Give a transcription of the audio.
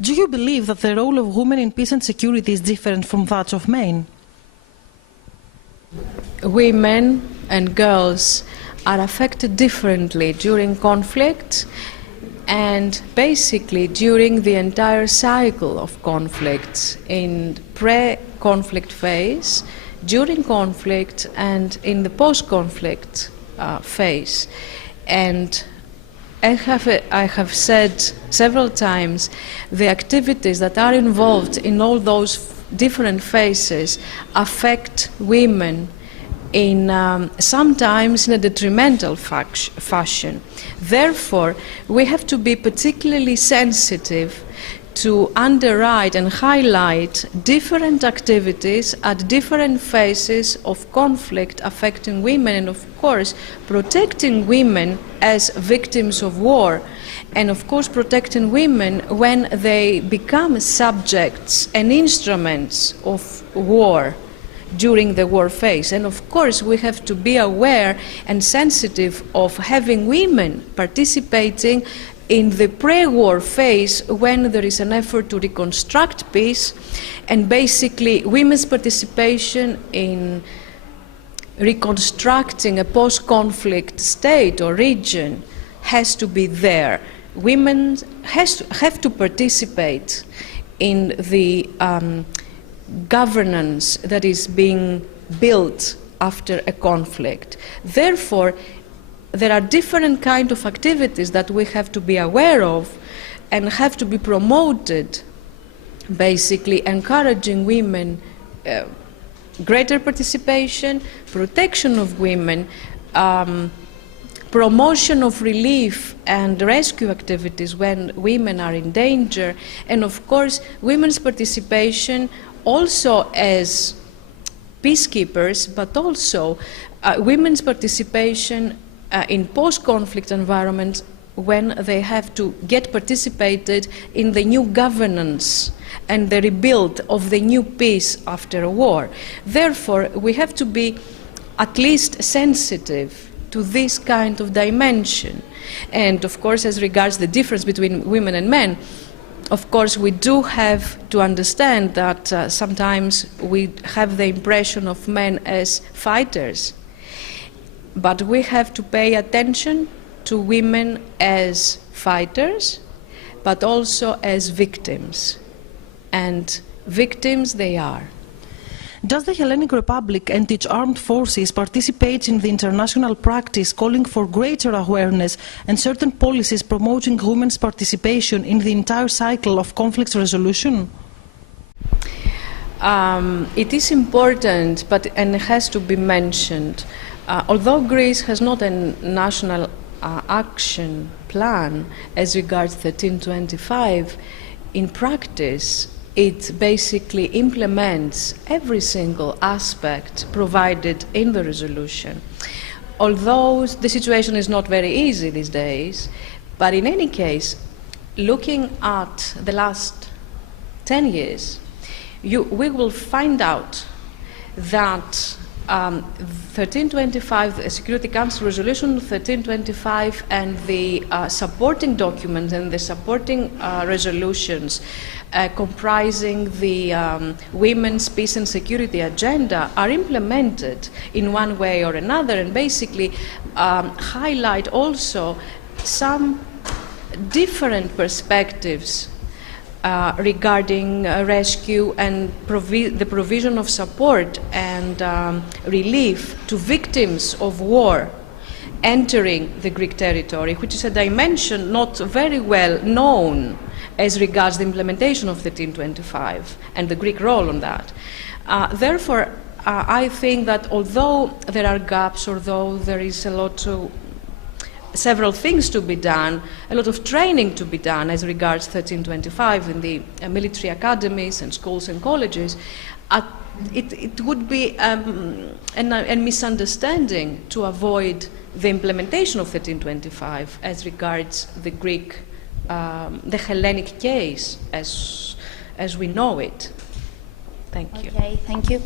Do you believe that the role of women in peace and security is different from that of men? Women and girls are affected differently during conflict and basically during the entire cycle of conflicts, in pre-conflict phase, during conflict, and in the post-conflict phase. And I have said several times, the activities that are involved in all those different phases affect women in sometimes in a detrimental fashion. Therefore, we have to be particularly sensitive to underwrite and highlight different activities at different phases of conflict affecting women, and of course protecting women as victims of war, and of course protecting women when they become subjects and instruments of war during the war phase. And of course we have to be aware and sensitive of having women participating in the pre-war phase when there is an effort to reconstruct peace, and basically women's participation in reconstructing a post-conflict state or region has to be there. Women have to participate in the governance that is being built after a conflict. Therefore, there are different kinds of activities that we have to be aware of and have to be promoted, basically encouraging women, greater participation, protection of women, promotion of relief and rescue activities when women are in danger, and of course women's participation also as peacekeepers, but also women's participation in post-conflict environments when they have to get participated in the new governance and the rebuild of the new peace after a war. Therefore, we have to be at least sensitive to this kind of dimension. And of course, as regards the difference between women and men, of course, we do have to understand that sometimes we have the impression of men as fighters. But we have to pay attention to women as fighters, but also as victims. And victims they are. Does the Hellenic Republic and its armed forces participate in the international practice calling for greater awareness and certain policies promoting women's participation in the entire cycle of conflict resolution? It is important, and it has to be mentioned. Although Greece has not a national action plan as regards 1325, in practice it basically implements every single aspect provided in the resolution. Although the situation is not very easy these days, but in any case, looking at the last 10 years, we will find out that 1325, the Security Council Resolution 1325, and the supporting documents and the supporting resolutions comprising the Women's Peace and Security Agenda are implemented in one way or another, and basically highlight also some different perspectives regarding rescue and the provision of support and relief to victims of war entering the Greek territory, which is a dimension not very well known as regards the implementation of 1325 and the Greek role on that. Therefore, I think that although there are gaps, although there is several things to be done, a lot of training to be done as regards 1325 in the military academies and schools and colleges, it would be a misunderstanding to avoid the implementation of 1325 as regards the Greek, the Hellenic case as we know it. Thank you. Okay, thank you.